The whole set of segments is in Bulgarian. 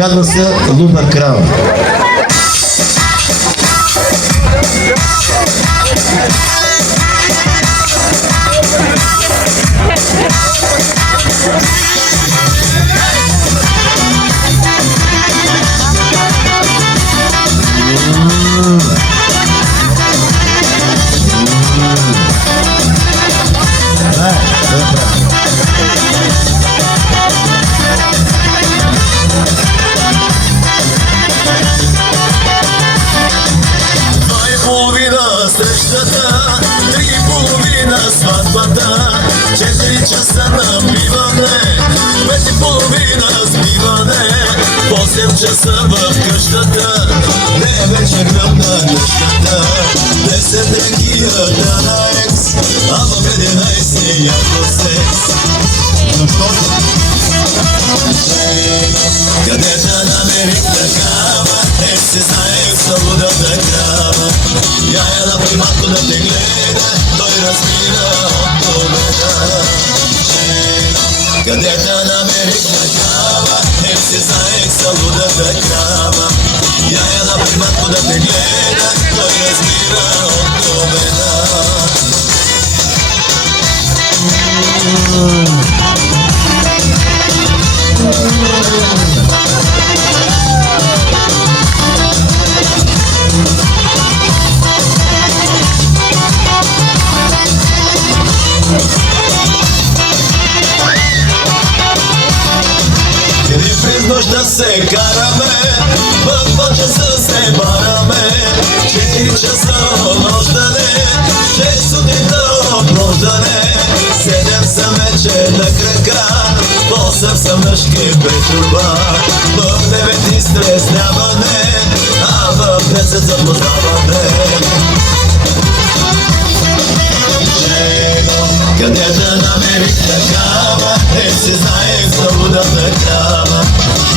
казва се Лудна крава. Часа в къщата, не вече гръбна нещата, 10 дръгията на екс, а в 11 яко секс. Къде да намерих такава, екс се знае в лудата крава. Я ела при малко да те гледа, той разбира от победа. Къде да намерих такава, екс се знае в лудата крава. Я ела при малко да те гледа, той разбира от победа. Нощта се караме, в 2 часа се бараме, 4 часа нощдане, 6 сутринта обнождане, 7 са вече на крака, 8 са мъжки вечерба, в 9 изтресняване, а в 10 запознаване. Къде да намерих такава, се знае в лудата крава.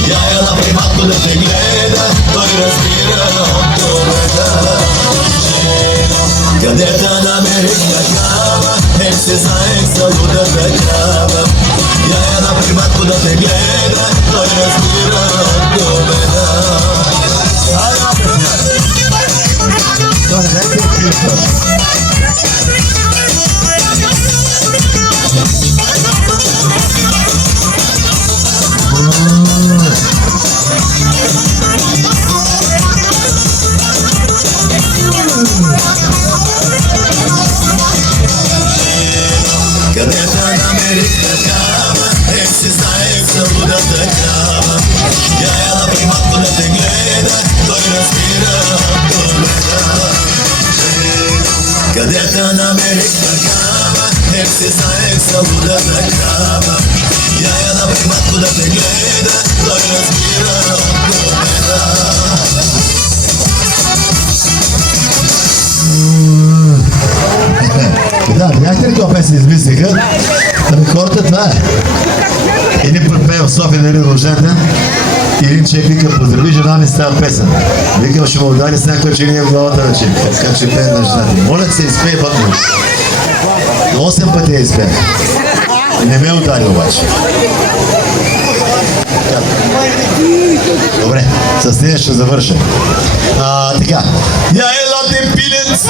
Я ела при малко да те гледа, той разбира от победа. Къде да намерих такава, се знае в лудата крава. Я ела при малко да те гледа, той разбира от победа. Къде да намерих такава, се знае в лудата крава. Я ела при малко да те гледа, той разбира от победа. Къде да намерих такава, се знае в лудата крава. Я ела при малко да те гледа, той разбира от победа. Да, видяхте ли каква песен измислиха? Ами хората това е. Един път пее в София, нали, рожден, и един човек вика, поздрави жена ми с тази песен. Викам, ще му удари с някаква чиния в главата на човек, как ще пее на жената. Моля се, изпее пътно. 8 пъти я изпее. Не ме удари обаче. Добре, с нея ще завърша. Така. Я елате пиленца!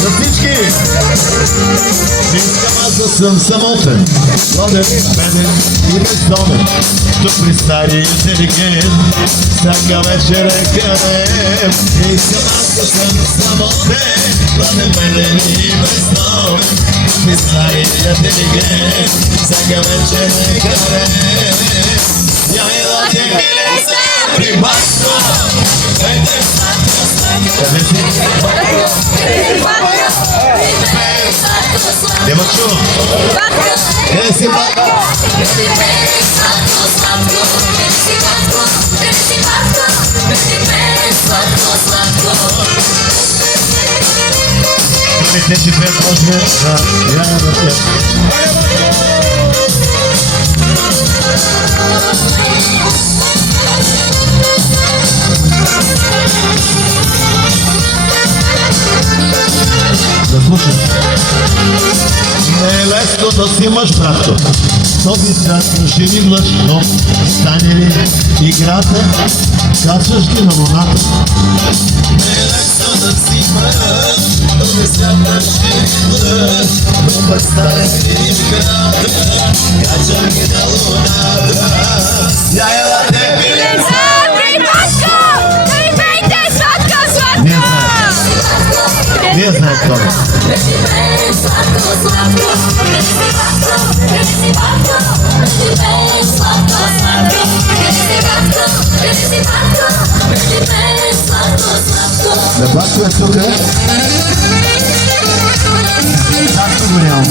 За всички! Искам аз да съм самотен, гладен, беден и бездомен. Тук при стария интелигент, всяка вечер е къдем. Искам аз да съм самотен, гладен, беден и бездомен. Тук при стария интелигент, всяка вечер е къдем. Я елате миленца при баско, дайте сладка, къде си? Нема чувам. Къде си, батко? Не ще може да я на теб. Да слушаш. Не е лесно да си мъж, братко. Този свят ще ни влъж, но стане ли играта, качваш ги на луната. Не е лесно да си мъж, този свят ще ни влъж, но пък стане ли играта, качвам ги на луната. Я ела те пиле. Вие знаете това. Да, батко е тук. Както го нямам.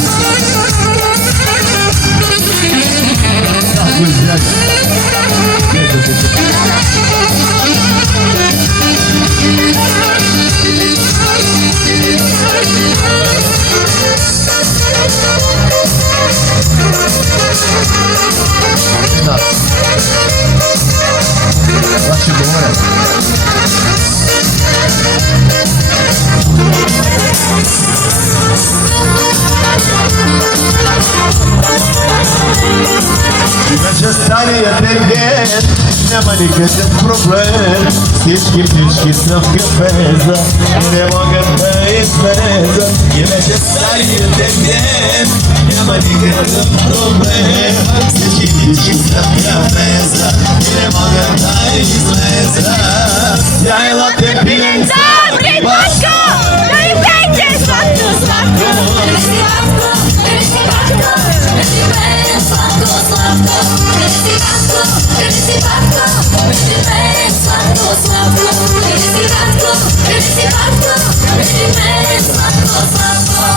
Да, го изгледа. Това ще говоря. И вече стария ден няма никакъв проблем. Всички птички са в кафеза, не могат да излезат. И вече стария ден няма никакъв проблем. Всички птички са в кафеза и не могат да излезат. Я ела те пиле.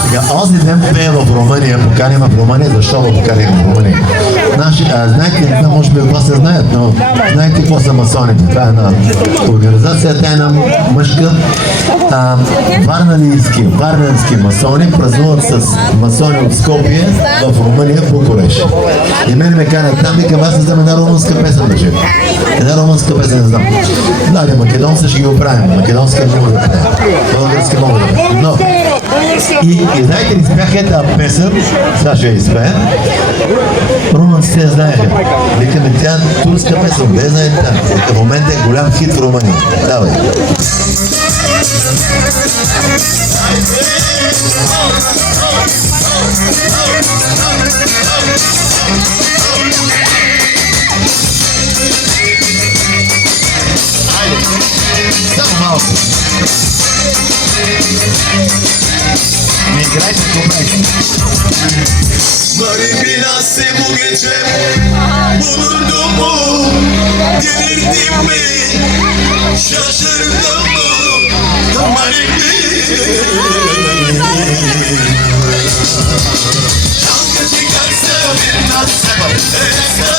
Сега, онзи ден пее в Румъния, поканим в Румъния, защо го поканим в Румъния? Знаете, може би вас се знаят, но знаете какво са масоните? Това е една организация, тя е една мъжка варненски масони, празнуват с масони от Скопие в Румъния, Букурещ. И мен ме канят там, викам, аз не знам една румънска песен да живе. Една румънска песен не знам. Да, македонска ще ги оправим, македонска мога да пея, българска мога да пея. Но, и знаете ли, спяха тази песен, сега ще я изпея, румънците я знаеха. Викаме, тя е турска песен, бе знаете там. В момента е голям хит в Румъния. Давай. Само малко. Не играйте добре. Maribina se bu gece bulundum mu? Delirdim mi? Şaşırdım mı? Maribina Şangı çıkarsa bir nasıl